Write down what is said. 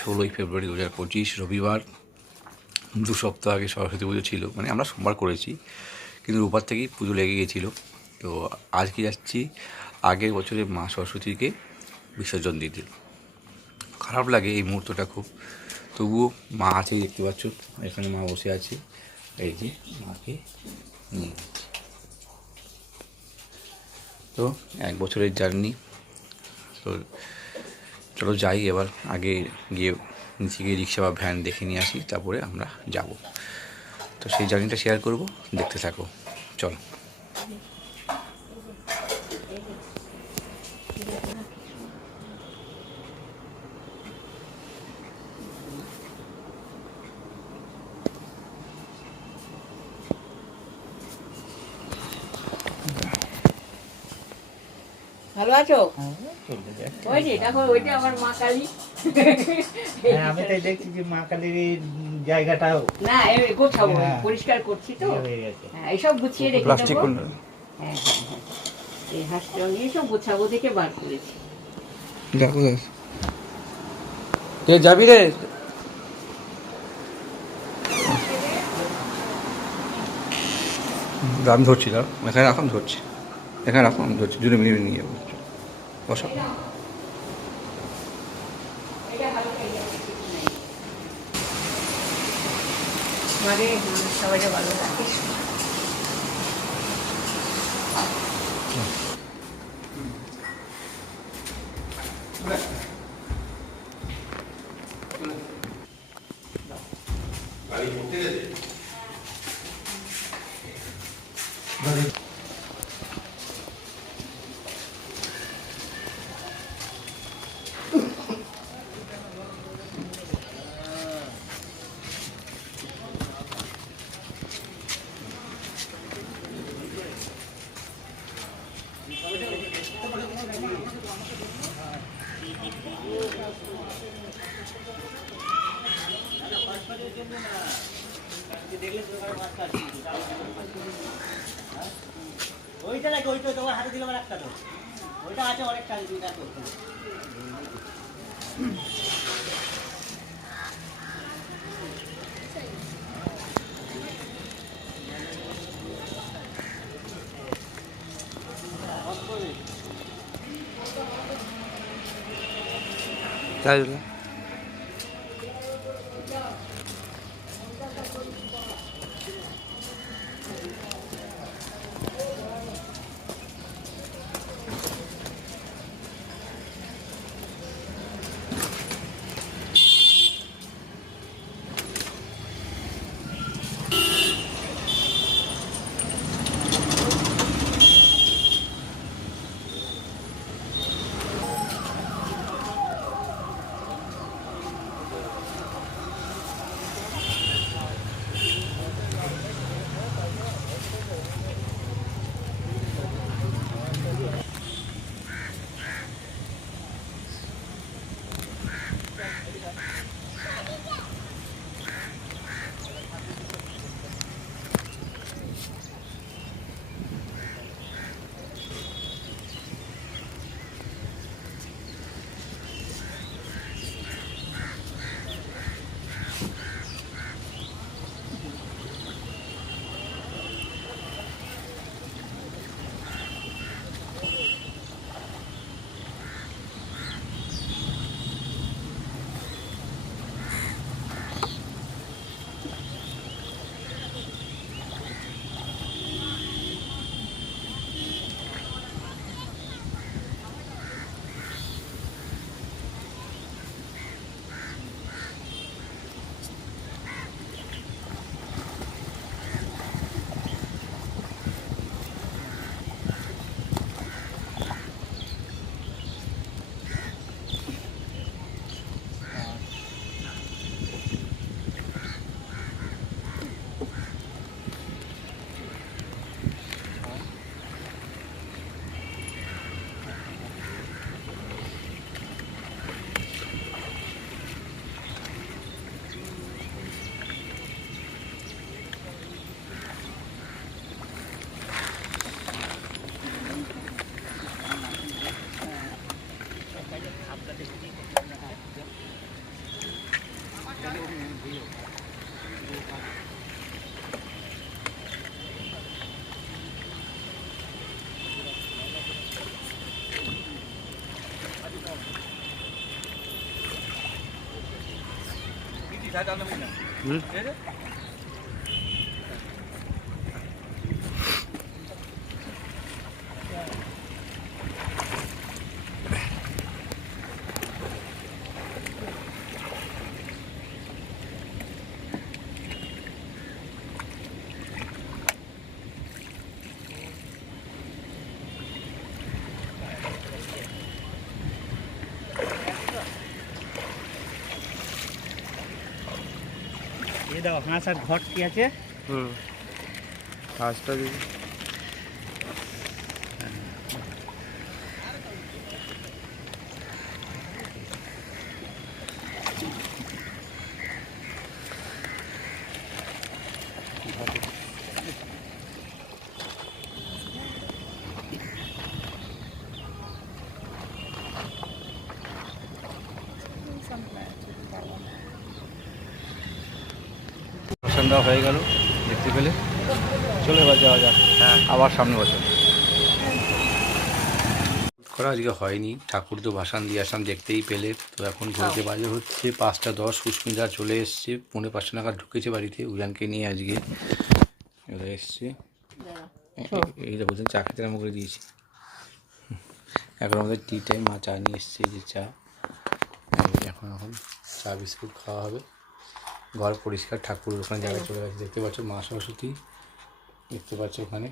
16ই ফেব্রুয়ারি 2025 রবিবার। 2 সপ্তাহ আগে সরস্বতী পুজো ছিল, মানে আমরা সোমবার করেছি, কিন্তু রোববার থেকেই পুজো লেগে গেছিলো। তো আজকে যাচ্ছি আগের বছরে মা সরস্বতীকে বিসর্জন দিতে। খারাপ লাগে এই মুহূর্তটা খুব, তবুও মা আছে, দেখতে পাচ্ছ এখানে মা বসে আছে, এই যে মাকে নিয়ে। তো 1 বছরের জার্নি। তো চলো যাই এবার, আগে গিয়ে নিচে গিয়ে রিক্সা বা ভ্যান দেখে নিয়ে আসি, তারপরে আমরা যাব। তো সেই জার্নিটা শেয়ার করব, দেখতে থাকো, চলো। ভালো আছো? ওই যে দেখো, ওইটা আমার মা কালী। আমি তাই দেখছি যে মা কালীর জায়গাটাও না গোছাবো, পরিষ্কার করছি তো। হ্যাঁ, এইসব গুছিয়ে রেখে প্লাস্টিক দেবো। হ্যাঁ, এই হাঁসটা নিয়ে সব গোছাবো দেখে বার করেছি। দেখো কে যাবি রে? আমি ধরছি, দাও এখানে রাখুন, ধরছি এখানে রাখুন, আমি ধরছি, জুড়ে মিলিয়ে নিয়ে যাবো, বসো। মানে সবাই ভালো থাকে। ওইটা নাকি ওইটা তোমার হাতে দিলাম একটা, তো ওইটা আছে অনেকটা, দুইটা তো তাই এই দাও হাঁস আর ঘট কি আছে? হাঁসটা দিবি। সন্ধ্যা হয়ে গেল দেখতে পেলে, চলে এবার যাওয়া যাক। হ্যাঁ, আবার সামনে বছর করা আজকে হয়নি, ঠাকুর তো ভাসান দিয়ে আসলাম দেখতেই পেলে। তো এখন ঘুরতে বাজে হচ্ছে 5টা 10, সুস্মিতা চলে এসছে, 4:45 নাগাদ ঢুকেছে বাড়িতে উজানকে নিয়ে আজকে এবার এসছে। এইটা বলছেন চা খেতে আরম্ভ করে দিয়েছি। এখন আমাদের টি টাইম, মা চা নিয়ে এসছে, এই যে চা। এখন চা বিস্কুট খাওয়া হবে। ঘর পরিষ্কার, ঠাকুর ওখানে জায়গায় চলে গেছে দেখতে পাচ্ছ, মা সরস্বতী দেখতে পাচ্ছ ওখানে।